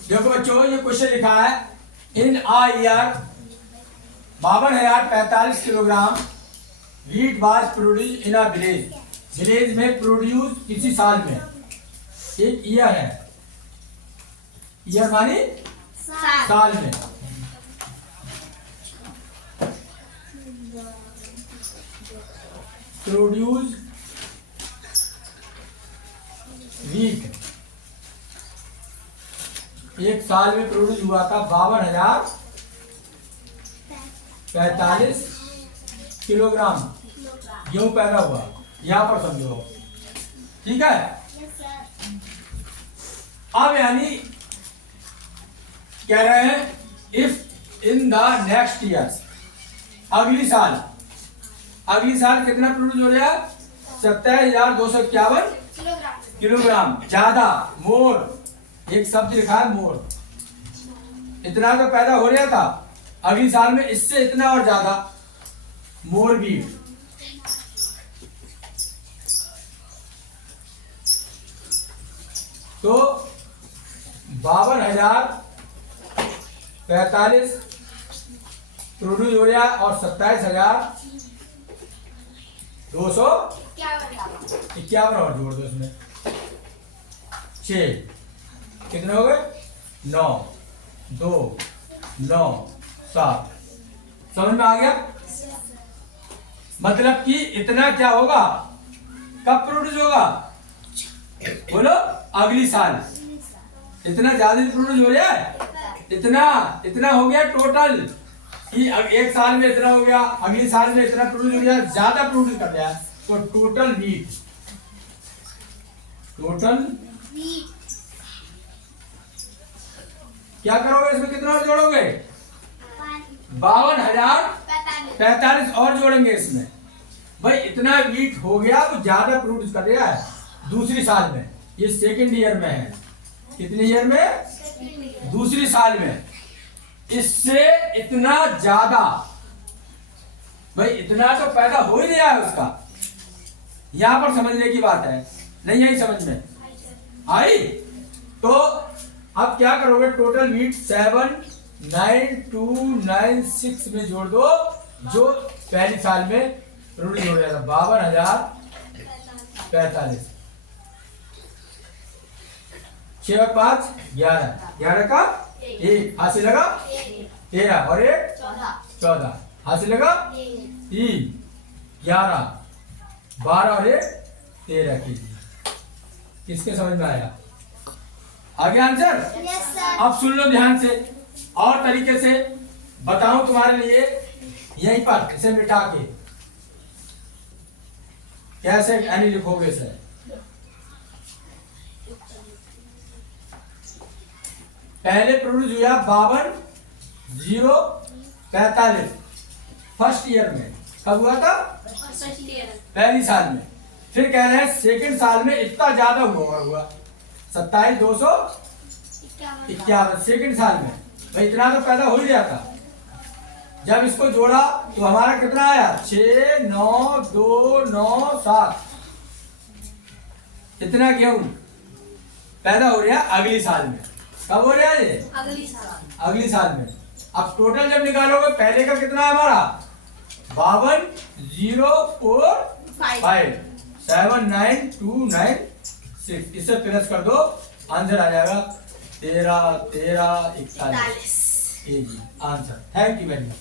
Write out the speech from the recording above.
देखो बच्चों, ये क्वेश्चन लिखा है in a year 52,045 kilogram wheat was produce in a village. Village में प्रोड्यूस किसी साल में, एक ईयर है, ईयर मानी साल में। प्रोड्यूस वीट, एक साल में प्रोड्यूस हुआ था 52,045 किलोग्राम गेहूं पैदा हुआ। यहां पर समझो, ठीक है। अब यानी कह रहे हैं if in the next year, अगली साल कितना प्रोड्यूस हो रहा है? 27,251 किलोग्राम। ज्यादा, मोर, एक शब्द लिखा है मोर, इतना तो पैदा हो रहा था, अगली साल में इससे इतना और ज्यादा, मोर वीट। तो 52,045 प्रोड्यूस हो रहा है और 27,251 और जोड़ दो इसमें, 6 कितने हो गए? 9, 2, 9, 7। समझ में आ गया? मतलब कि इतना क्या होगा, कब प्रोड्यूस होगा? बोलो, अगली साल। इतना ज्यादा प्रोड्यूस हो रहा है, इतना हो गया टोटल, कि एक साल में इतना हो गया, अगली साल में इतना प्रोड्यूस हो गया, ज्यादा प्रोड्यूस कर दिया। तो टोटल वीट, क्या करोगे इसमें? कितना और जोड़ोगे? 52,045 और जोड़ेंगे इसमें। भाई इतना वीट हो गया, वो ज्यादा प्रोड्यूस कर रहा है दूसरी साल में। ये सेकंड ईयर में है। कितने ईयर में? दूसरी साल में। इससे इतना ज्यादा, भाई इतना तो पैदा हो ही रहा है उसका। यहां पर समझने की बात है, नहीं आई समझ में? आई? तो अब क्या करोगे? टोटल वीट 79296 में जोड़ दो, जो पहली साल में प्रोड्यूस हो गया था 52,045। 6 और 5 11, 11 का 1 हाथ से लगा 13 और 1 14, हाथ से लगा 3 11 12 और 1 13 की। किसके समझ में आया? आगे आंसर? Yes sir. अब सुन लो ध्यान से, और तरीके से बताऊं तुम्हारे लिए। यहीं पर इसे मिटा के कैसे यानी लिखोगे इसे? पहले प्रोड्यूस हुआ 52,045 फर्स्ट ईयर में। कब हुआ था? पहली साल में। फिर कह रहे हैं सेकंड साल में इतना ज्यादा हुआ 27,251 सेकंड साल में। भाई इतना तो पैदा हो ही गया था। जब इसको जोड़ा तो हमारा कितना आया? 6 9 2 9 7। इतना गेहूं पैदा हो रहा है अगली साल में। कब हो रहा है ये? अगली साल में। अब टोटल जब निकालोगे, पहले का कितना है हमारा? 52,045 79296। इसे प्लस कर दो, आंसर आ जाएगा 13 41 answer. Thank you very much.